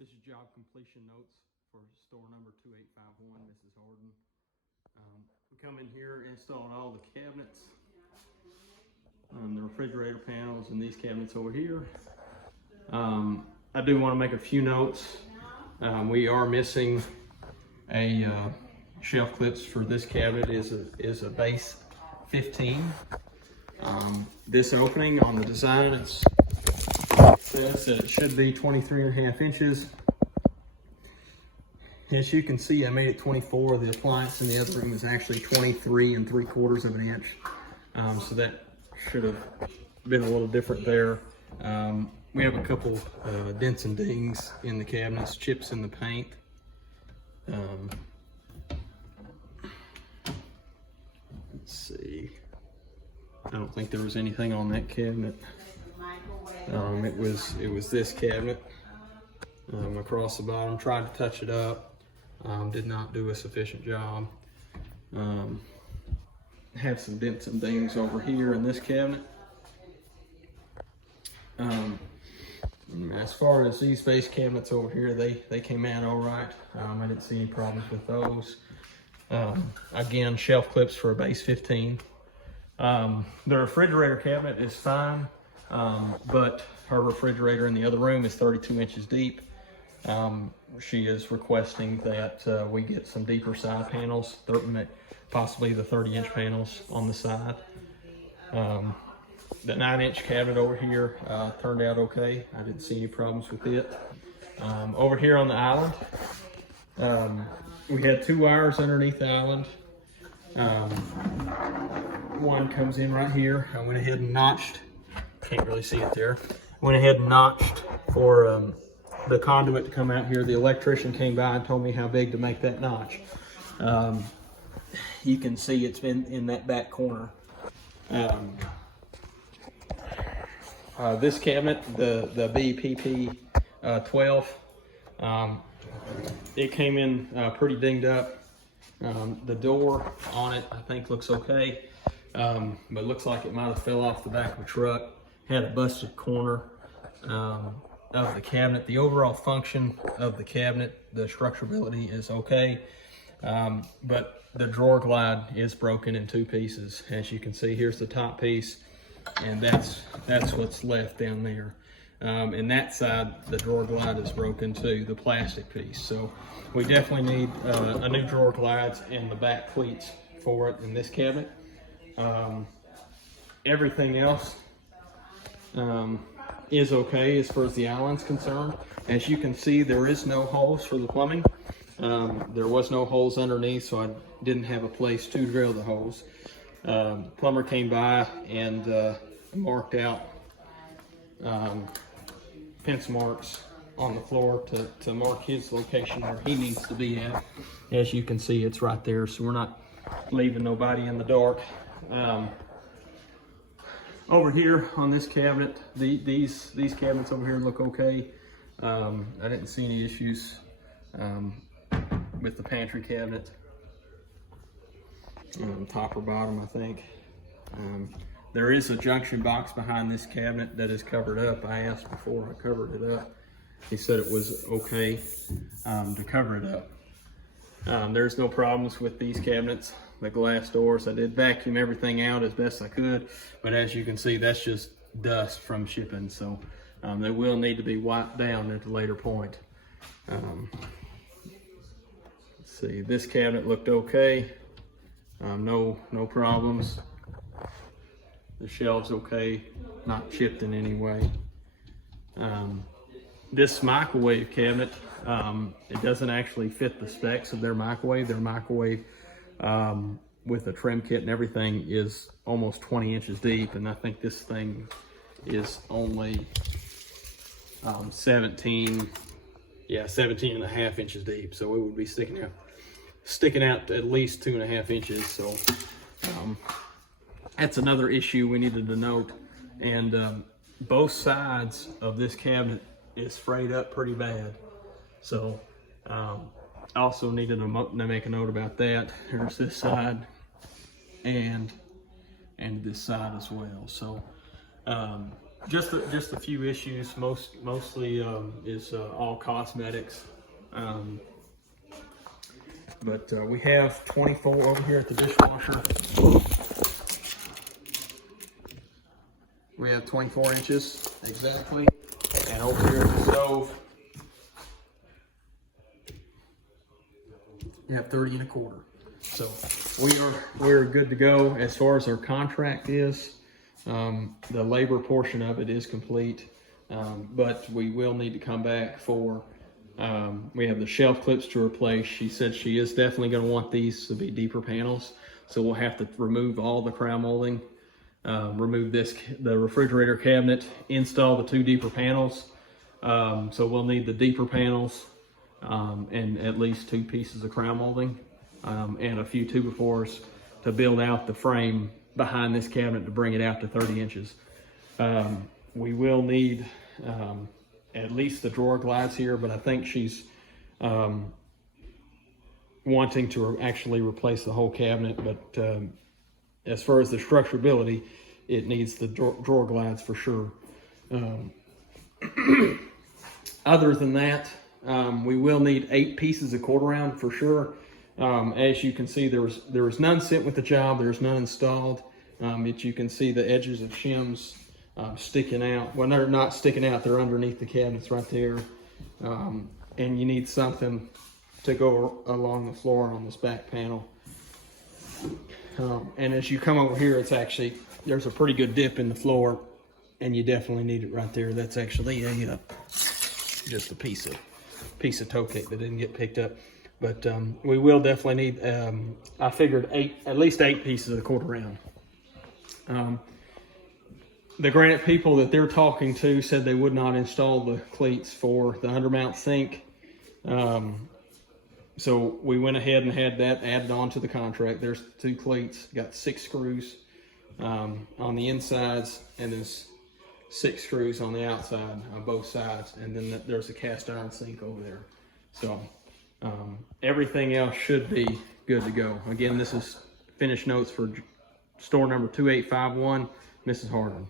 This is job completion notes for store number 2851, Mrs. Hardin. We come in here, installed all the cabinets, the refrigerator panels, and these cabinets over here. I do want to make a few notes. We are missing a shelf clips for this cabinet. Is a base 15. This opening on the design, it says that it should be 23.5 inches. As you can see, I made it 24. The appliance in the other room is actually 23.75 of an inch. So that should have been a little different there. We have a couple dents and dings in the cabinets, chips in the paint. Let's see. I don't think there was anything on that cabinet. It was this cabinet across the bottom. Tried to touch it up, did not do a sufficient job. Have some dents and dings over here in this cabinet. As far as these base cabinets over here, they came out all right. I didn't see any problems with those. Again, shelf clips for a base 15. The refrigerator cabinet is fine, but her refrigerator in the other room is 32 inches deep. She is requesting that we get some deeper side panels, possibly the 30-inch panels on the side. The 9-inch cabinet over here turned out okay. I didn't see any problems with it. Over here on the island, we had 2 wires underneath the island. One comes in right here. I went ahead and notched, can't really see it there. Went ahead and notched for the conduit to come out here. The electrician came by and told me how big to make that notch. You can see it's been in that back corner. This cabinet, the BPP 12, it came in pretty dinged up. The door on it, I think, looks okay, but looks like it might have fell off the back of a truck. Had a busted corner of the cabinet. The overall function of the cabinet, the structurability is okay, but the drawer glide is broken in 2 pieces. As you can see, here's the top piece, and that's what's left down there. And that side, the drawer glide is broken too, the plastic piece. So we definitely need a new drawer glides and the back cleats for it in this cabinet. Everything else is okay as far as the island's concerned. As you can see, there is no holes for the plumbing. There was no holes underneath, so I didn't have a place to drill the holes. Plumber came by and marked out pencil marks on the floor to mark his location where he needs to be at. As you can see, it's right there, so we're not leaving nobody in the dark. Over here on this cabinet, these cabinets over here look okay. I didn't see any issues with the pantry cabinet, top or bottom, I think. There is a junction box behind this cabinet that is covered up. I asked before I covered it up. He said it was okay to cover it up. There's no problems with these cabinets. The glass doors, I did vacuum everything out as best I could, but as you can see, that's just dust from shipping, so they will need to be wiped down at a later point. Let's see, this cabinet looked okay. No problems. The shelves okay, not chipped in any way. This microwave cabinet, it doesn't actually fit the specs of their microwave. Their microwave with the trim kit and everything is almost 20 inches deep, and I think this thing is only 17 and a half inches deep, so it would be sticking out at least 2.5 inches. So that's another issue we needed to note. And both sides of this cabinet is frayed up pretty bad, so also needed to make a note about that. Here's this side and this side as well. So just a few issues. Mostly is all cosmetics. But we have 24 over here at the dishwasher. We have 24 inches exactly, and over here at the stove, you have 30 1/4. So we're good to go as far as our contract is. The labor portion of it is complete, but we will need to come back for. We have the shelf clips to replace. She said she is definitely going to want these to be deeper panels, so we'll have to remove all the crown molding, remove the refrigerator cabinet, install the 2 deeper panels. So we'll need the deeper panels and at least 2 pieces of crown molding and a few 2x4s to build out the frame behind this cabinet to bring it out to 30 inches. We will need at least the drawer glides here, but I think she's wanting to actually replace the whole cabinet. But as far as the structurability, it needs the drawer glides for sure. Other than that, we will need 8 pieces of quarter round for sure. As you can see, there was none sent with the job. There's none installed. You can see the edges of shims sticking out. When they're not sticking out, they're underneath the cabinets right there. And you need something to go along the floor on this back panel. And as you come over here, it's actually, there's a pretty good dip in the floor, and you definitely need it right there. That's actually just a piece of toe cake that didn't get picked up. But we will definitely need, I figured at least 8 pieces of the quarter round. The granite people that they're talking to said they would not install the cleats for the undermount sink. So we went ahead and had that added on to the contract. There's 2 cleats, got 6 screws on the insides, and there's 6 screws on the outside on both sides. And then there's a cast iron sink over there. So everything else should be good to go. Again, this is finished notes for store number 2851, Mrs. Hardin.